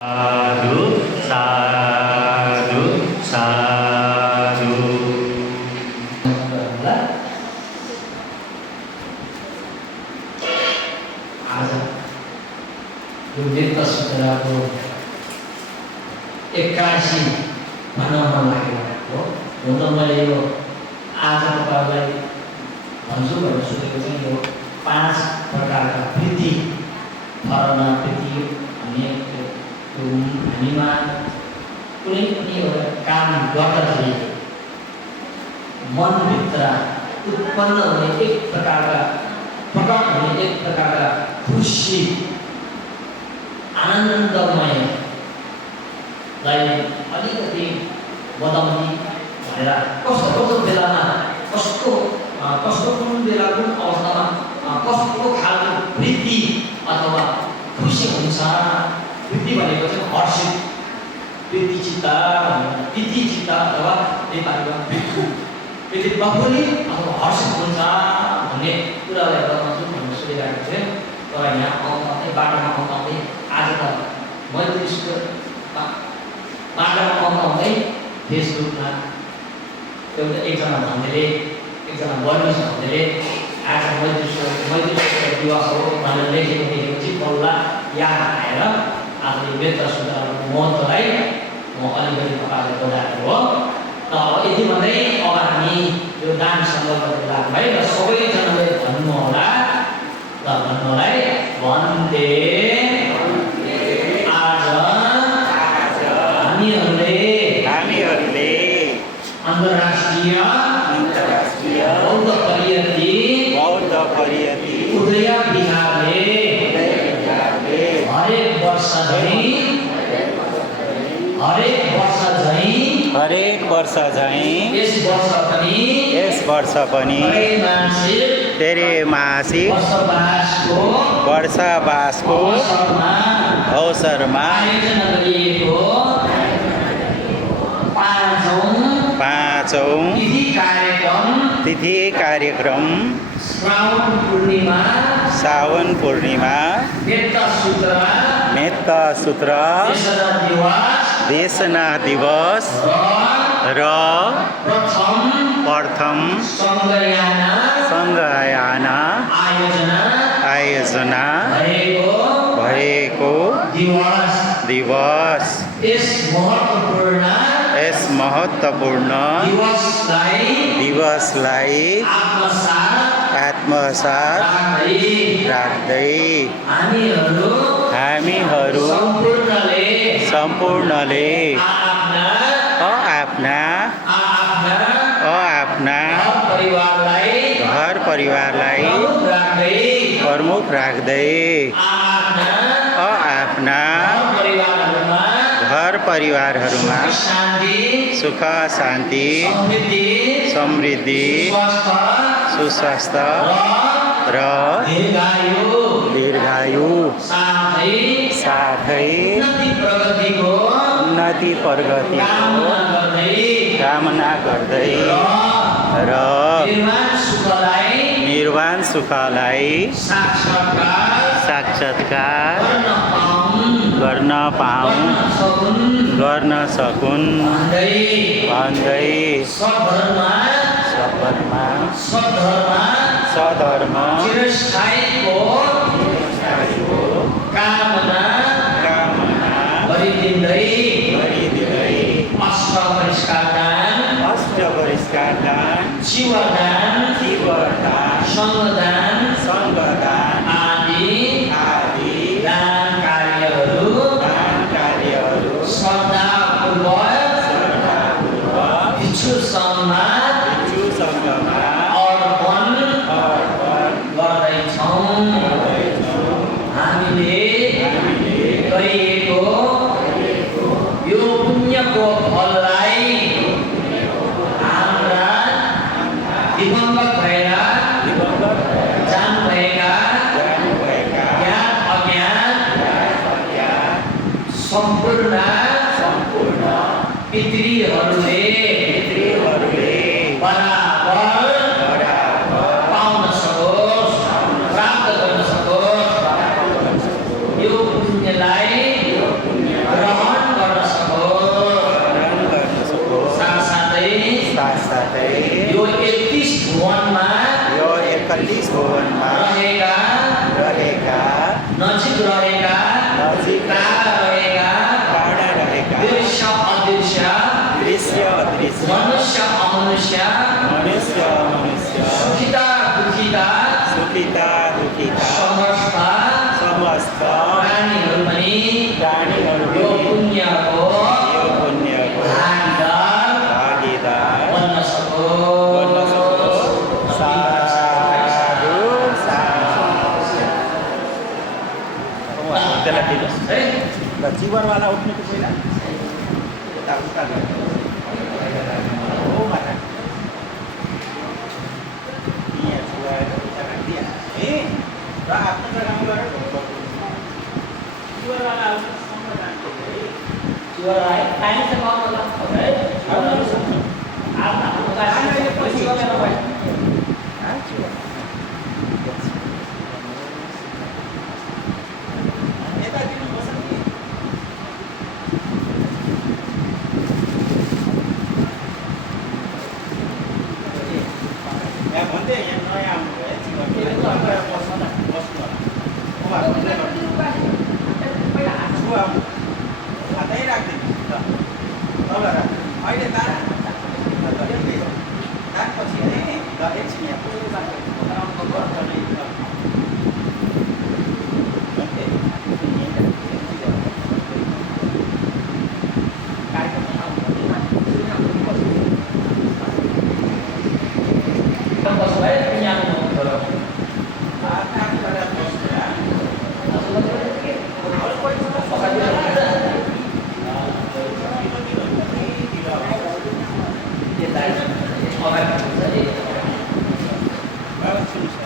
साधु साधु साधु। आज यो नेत्र सूत्रको 81 भन्न मन लागेको हो। हुन त मैले यो आज तपाईँलाई भन्छु भनेर सोचेको चाहिँ यो 5 प्रकारका वृत्ति फरना वृत्ति हामीमा कुनै पनि एउटा काम गर्दाखेरि मनभित्र उत्पन्न हुने एक प्रकारका प्रकट हुने एक प्रकारका खुसी आनन्दमयलाई अलिकति बदल्ने भनेर कस्तो कस्तो बेलामा कस्तो कुन बेला कुन अवस्थामा कस्तो खालको वृत्ति अथवा खुसी हुन्छ। वृत्ति भनेको चाहिँ हर्षित वृत्तिचित्त अथवा नेपालीमा वृत्ति प्रफुल्लित अथवा हर्षित हुन्छ भन्ने कुरालाई बताउँछु भनेर सोधिरहेको थिएँ। तर यहाँ आउँदै बाटोमा आउँदै आज त मैले बाटोमा आउँदै फेसबुकमा एकजना बढ्नुहोस् भन्दैले आज मैत्री दिवस हो भनेर लेखेको देखेपछि बल्ल याद आएर आज यो नेत्र सूत्रको महत्त्वलाई म अलिकति तपाईँलाई बताएको हो। त यति भन्दै अब हामी यो दान सङ्कल्पको लागि है र सबैजनाले भन्नु होला र भन्नुलाई भन्दै आज हामीहरूले अन्तर्राष्ट्रिय बौद्ध परियति उदय विहारले हरेक वर्ष झैं यस वर्ष पनि त्रैमासिक वर्षावासको अवसरमा पाँचौं तिथि कार्यक्रम सावन पूर्णिमा नेत्र सूत्र देशना दिवस र प्रथम सङ्घयान आयोजना भएको दिवस यस महत्त्वपूर्ण दिवसलाई आत्मसात राख्दै हामीहरू सम्पूर्णले आफ्ना घर परिवारलाई प्रमुख राख्दै आफ्ना घर परिवारहरूमा सुख शान्ति समृद्धि सुस्वास्थ्य र दीर्घायु साथै उन्नति प्रगतिको कामना गर्दै र निर्वाण सुखलाई साक्षात्कार गर्न सकुन् भन्दै सधर्म कामना गरिदिँदै अष्ट परिष्कार दान जीवदान सङ्गदान आदि दान कार्यहरू श्रद्धापूर्वक भिक्षु सङ्घमा अर्पण गर्दैछौँ। हामीले गरिएको यो पुण्यको फललाई हाम्रा दिवंगत भएर जानुभएका ज्ञात अज्ञात सम्पूर्ण पितृहरूले बराबर पाउन सकोस्, प्राप्त गर्न सकोस्। यो पुण्यलाई सुगरवाला उठ्नु कि पहिला उता उता हो माता यहाँ छुवाएर उता राखिदिए है र आफ्नो जग्गामा गएर सुगरवाला आउँछ सँग जान्थ्यो है जुवर आए टाइम से कौन बोला है आप ना पैसे वाले ना भाई यता दिनुपर्छ नि यहाँ भन्दै यहाँ नयाँ आउनुभयो है चिकन बस्नु होला छुवा हातै राख्दिनु ल तल राख अहिले तार तारपछि है ल एकछिन यहाँ पुरो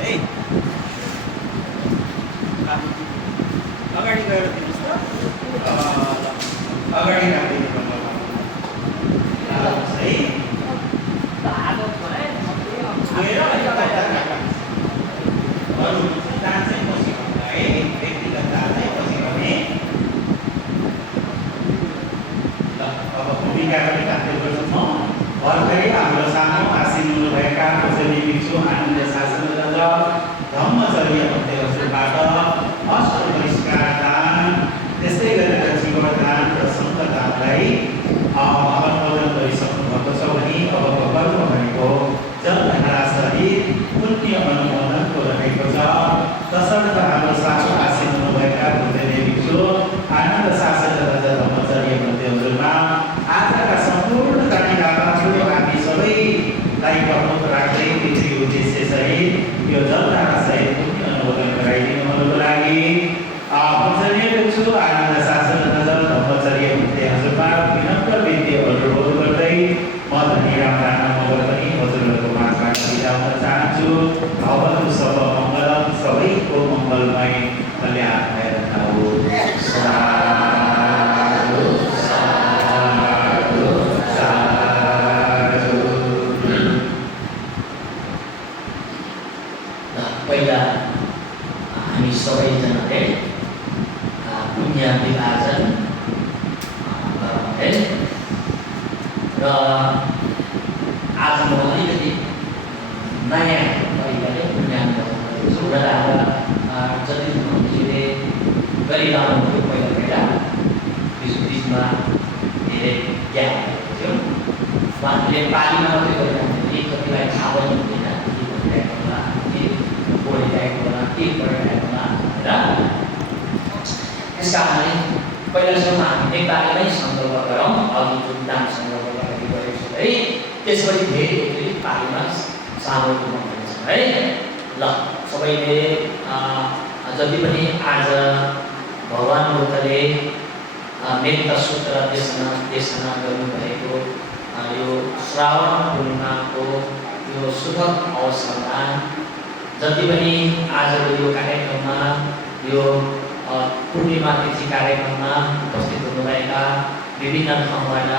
है अगाडि गएर दिनुहोस् त अगाडि राखिदिनु है अरू दाँत चाहिँ पछि भन्दा है व्यक्तिगत दाँत चाहिँ पछि भने ल अब भूमिकाको कार्य गर्छु म भर्खरै हाम्रो सानो आसीन हुनुभएका पूजनीय भिक्षु आनन्द शासन र धम्मचर्य भन्दै हजुरबाट अष्ट बहिष्कार दान त्यस्तै गरेर जीवन दान र सङ्घदानलाई अनुमोदन गरिसक्नु भएको छ भने अब कर्म भनेको जनधारा सहित पुण्य अनुमोदनको रहेको छ तसर्थ हाम्रो सानो आसीन हुनुभएका पूजनीय भिक्षु आनन्द शासन र धम्मचर्य भन्दै हजुरमा आजका सम्पूर्ण दानीदाताहरू हामी सबैलाई प्रमुख राख्दै पितृ उद्देश्य सहित यो जलधारा सहित पुण्य अनुमोदन गराइदिनुको लागि पूजनीय भिक्षु आनन्द शासन र धम्मचर्य भन्दै हजुरमा विनम्र विनती अनुरोध गर्दै म धनी रामराना मगर पनि हजुरहरूको माझबाट बिदा हुन चाहन्छु भवतु सब मङ्गलम सबैको मङ्गलमय कल्याण भएर जाओस् साधु साधु साधु पहिला हामी सबैजनाले पुण्य विभाजन गरौँ है र आज म अलिकति नयाँ तरिकाले पुण्याङ्कन गर्दैछु र हाम्रा जति हामीले गरिरहनु थियो पहिला पहिला बिचमा धेरै ज्ञान भएको थियो उहाँहरूले पालीमा मात्रै गरिरहँदाखेरि कतिलाई थाहा पनि हुँदैन के भनिरहेको होला के बोलिरहेको होला के गरिरहेको होला भनेर त्यस कारणले पहिलासम्म हामी नेपालीमै सङ्कल्प गरौँ अघि जुन दान सङ्कल्प अगाडि गरेको छु है त्यसपछि फेरि पालीमा सानो रूपमा भनेछौँ है ल सबैले जति पनि आज भगवान् बुद्धले नेत्र सूत्र देशना गर्नुभएको यो श्रावण पूर्णिमाको यो सुखद अवसरमा जति पनि आजको यो कार्यक्रममा यो पूर्णिमा तिथि कार्यक्रममा उपस्थित हुनुभएका विभिन्न ठाउँबाट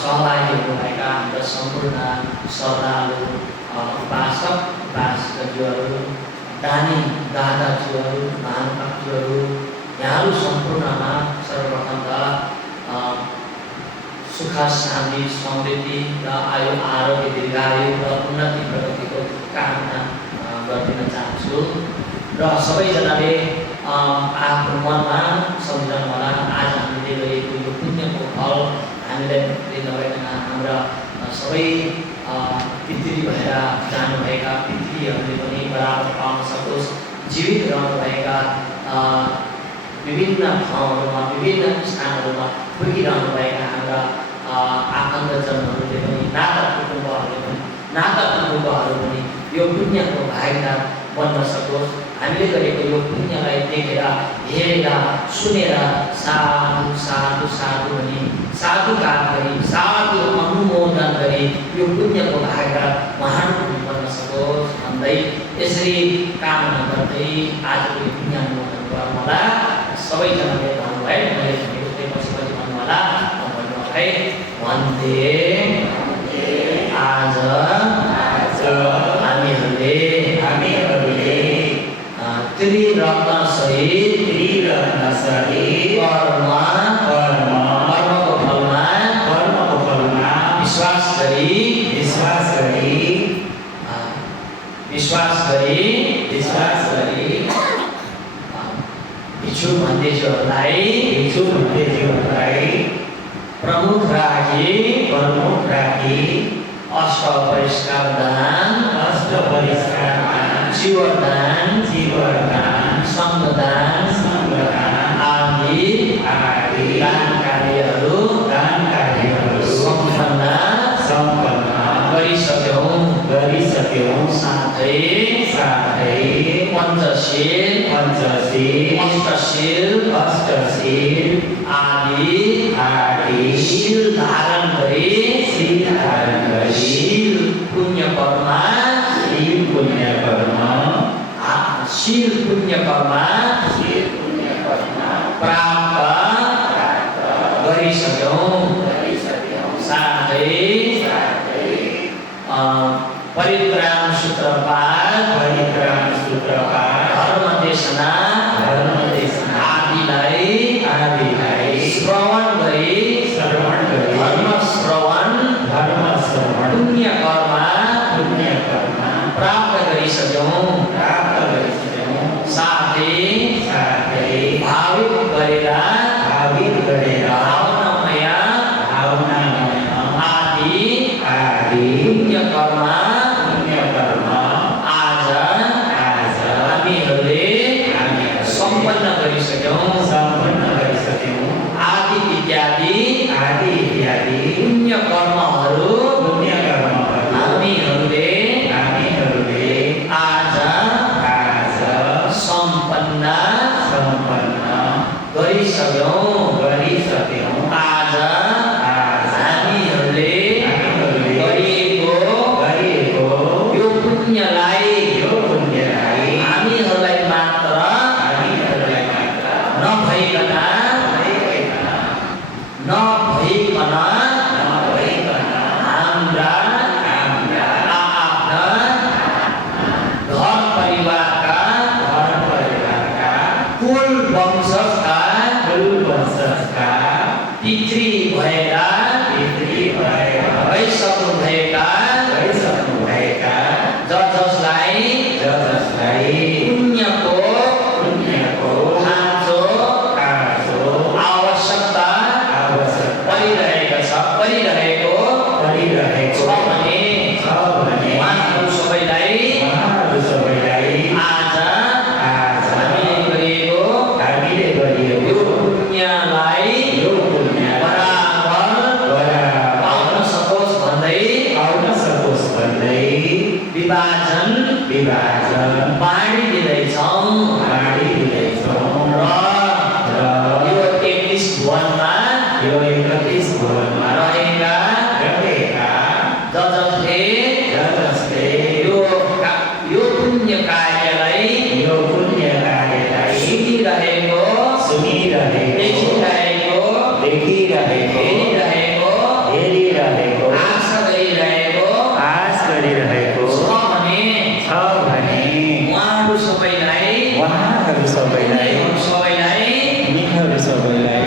सहभागी हुनुभएका हाम्रा सम्पूर्ण श्रद्धालु उपासक उपासकज्यूहरू दानी दादाज्यूहरू महानुभावज्यूहरू यहाँहरू सम्पूर्णमा सर्वप्रथम त सुख शान्ति समृद्धि र आयु आरोग्य दीर्घायु र उन्नति प्रगतिको कामना गरिदिन चाहन्छु र सबैजनाले आफ्नो मनमा सम्झनु होला आज हामीले गरेको यो पुण्यको फल हामीलाई नभइकन हाम्रा सबै पितृ भएर जानुभएका पितृहरूले पनि बराबर पाउन सकोस् जीवित रहनुभएका विभिन्न ठाउँहरूमा विभिन्न स्थानहरूमा पुगिरहनुभएका हाम्रा आफन्तजनहरूले पनि नाता कुटुम्बहरू पनि यो पुण्यको भागीदार बन्न सकोस् हामीले गरेको यो पुण्यलाई देखेर हेरेर सुनेर साधु साधु साधु भनी साधुकार गरी साधु अनुमोदन गरी यो पुण्यको भाग उहाँहरू गर्न सकोस् भन्दै यसरी कामना गर्दै आजको यो पुण्य अनुमोदन गर्नुहोला। सबैजनाले भन्नुभयो मैले भनेको पछि पछि भन्नुहोला भन्नु है। भन्थे आज हामीहरूले त्रिरत्न सहित कर्मको फलमा विश्वास गरी भिक्षु भन्देज्यूहरूलाई प्रमुख राखी अष्ट परिष्कार दान जीवदान सङ्गदान आदि दान कार्यहरू सम्पन्न गरिसक्यौँ। साथै पञ्चशील अष्टशील आदि शील धारण गरी पुण्य कर्म प्राप्त गरिसक्यौँ। साथै परित्राण सूत्रपात धर्म देशना आदिलाई श्रवण गरी धर्म श्रवण पुण्य कर्म प्राप्त गरिसक्यौँ। साथै भावित गरेर भावनामय आदि पुण्य कर्म आज हामीहरूले सम्पन्न गरिसक्यौँ। आदि इत्यादि पुण्य कर्महरू हामीहरूले आज सम्पन्न गरिसक्यौँ। आज हामीहरूले गरिएको यो पुण्यलाई हामीहरूलाई मात्र नभइकन हाम्रा आफ्ना घर परिवारका कुल वंशका पितृ भएर भइसक्नुभएका जसलाई पुण्यको खाँचो आवश्यकता परिरहेको छ भने उहाँहरू सबैलाई आज हामीले गरिएको यो पुण्यलाई बराबर पाउन सकोस् भन्दै विभाजन बाँडिदिँदैछौँ र यो 31 भुवनमा रहेका जसले यो पुण्य कार्यलाई देखिरहेको आशा गरिरहेको छ भने उहाँहरू सबैलाई उनीहरू सबैलाई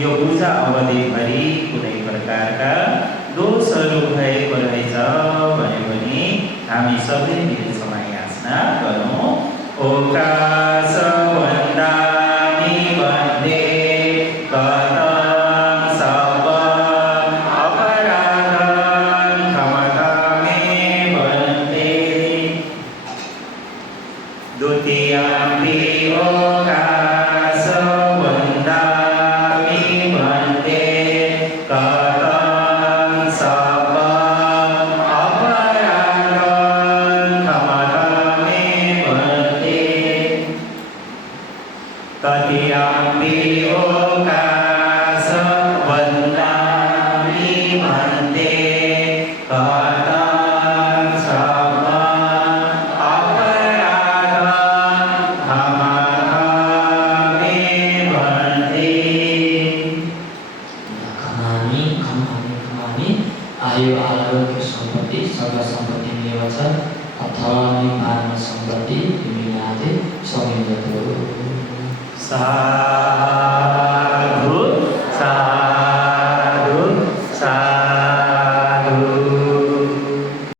यो पूजा अवधिभरि कुनै प्रकारका दोषहरू भएको रहेछ भने पनि हामी सबै मिलेर याचना गरौँ। ओकास वन्दामि वन्दे कथं सब अपराधं क्षमतामे वन्दे। द्वितीयम्पि ओकास वन्दामि वन्दे कथं सब अपराधं क्षमतामे वन्दे। तृतीयम्पि ओकास वन्दामि वन्दे कथं सब अपराधं क्षमतामे वन्दे। खमामि आयु आरोग्य सम्पत्ति सर्व सम्पत्ति मेव च अथवा निपान सम्पत्ति विनादे सौम्यतो। सा